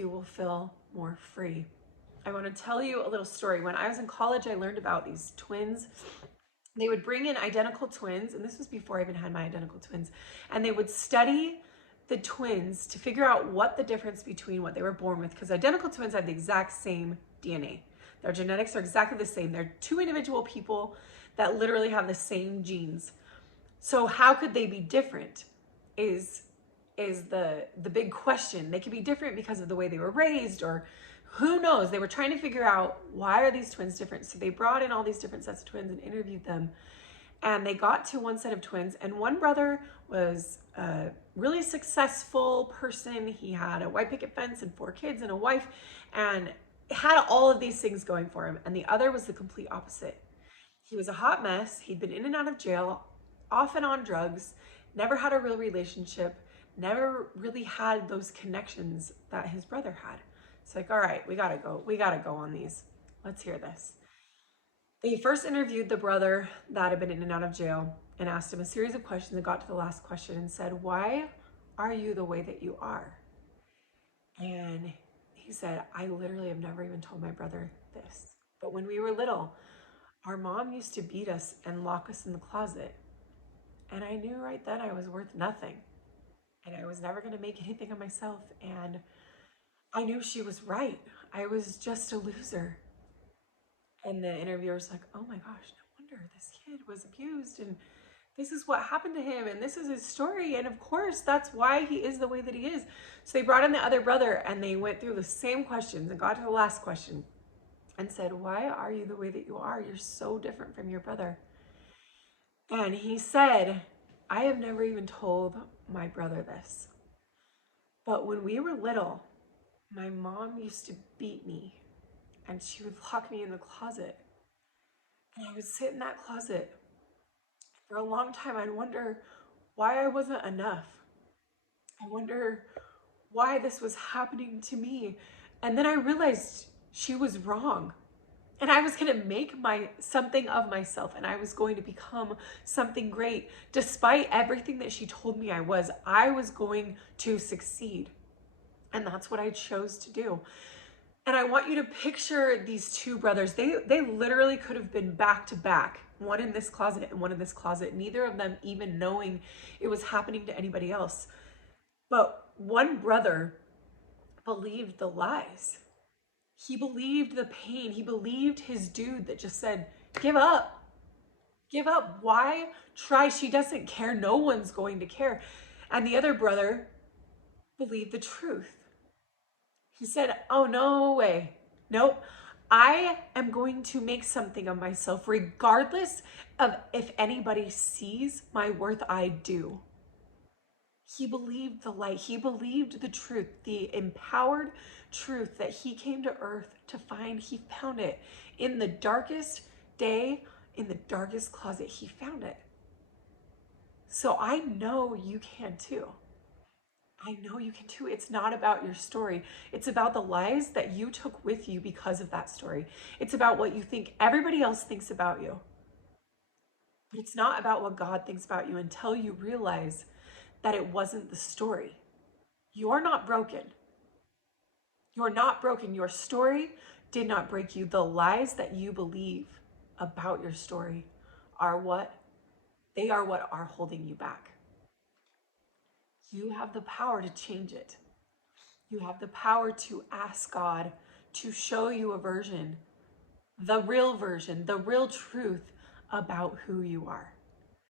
you will feel more free. I want to tell you a little story. When I was in college, I learned about these twins. They would bring in identical twins, and this was before I even had my identical twins, and they would study the twins to figure out what the difference between what they were born with, because identical twins have the exact same DNA. Their genetics are exactly the same. They're two individual people that literally have the same genes. So how could they be different is the big question. They could be different because of the way they were raised, or who knows. They were trying to figure out, why are these twins different? So they brought in all these different sets of twins and interviewed them, and they got to one set of twins, and one brother was a really successful person. He had a white picket fence and 4 kids and a wife, and had all of these things going for him. And the other was the complete opposite. He was a hot mess. He'd been in and out of jail, off and on drugs, never had a real relationship, never really had those connections that his brother had. It's like, all right, we gotta go on these. Let's hear this. They first interviewed the brother that had been in and out of jail and asked him a series of questions, and got to the last question and said, why are you the way that you are? And he said, I literally have never even told my brother this. But when we were little, our mom used to beat us and lock us in the closet. And I knew right then I was worth nothing. And I was never going to make anything of myself. And I knew she was right. I was just a loser. And the interviewer's like, oh my gosh, no wonder this kid was abused. And this is what happened to him. And this is his story. And of course, that's why he is the way that he is. So they brought in the other brother, and they went through the same questions and got to the last question and said, why are you the way that you are? You're so different from your brother. And he said, I have never even told my brother this, but when we were little, my mom used to beat me, and she would lock me in the closet. And I would sit in that closet for a long time. I'd wonder why I wasn't enough. I wonder why this was happening to me. And then I realized she was wrong. And I was going to make something of myself, and I was going to become something great. Despite everything that she told me I was going to succeed. And that's what I chose to do. And I want you to picture these two brothers. They literally could have been back to back, one in this closet and one in this closet, neither of them even knowing it was happening to anybody else. But one brother believed the lies. He believed the pain. He believed his dude that just said, give up. Give up. Why try? She doesn't care. No one's going to care. And the other brother believed the truth. He said, oh, no way. Nope. I am going to make something of myself regardless of if anybody sees my worth. I do. He believed the light. He believed the truth, the empowered truth that he came to earth to find. He found it in the darkest day, in the darkest closet. He found it. So I know you can too. I know you can too. It's not about your story. It's about the lies that you took with you because of that story. It's about what you think everybody else thinks about you. But it's not about what God thinks about you until you realize that it wasn't the story. You're not broken. You're not broken. Your story did not break you. The lies that you believe about your story are what are holding you back. You have the power to change it. You have the power to ask God to show you a version, the real truth about who you are.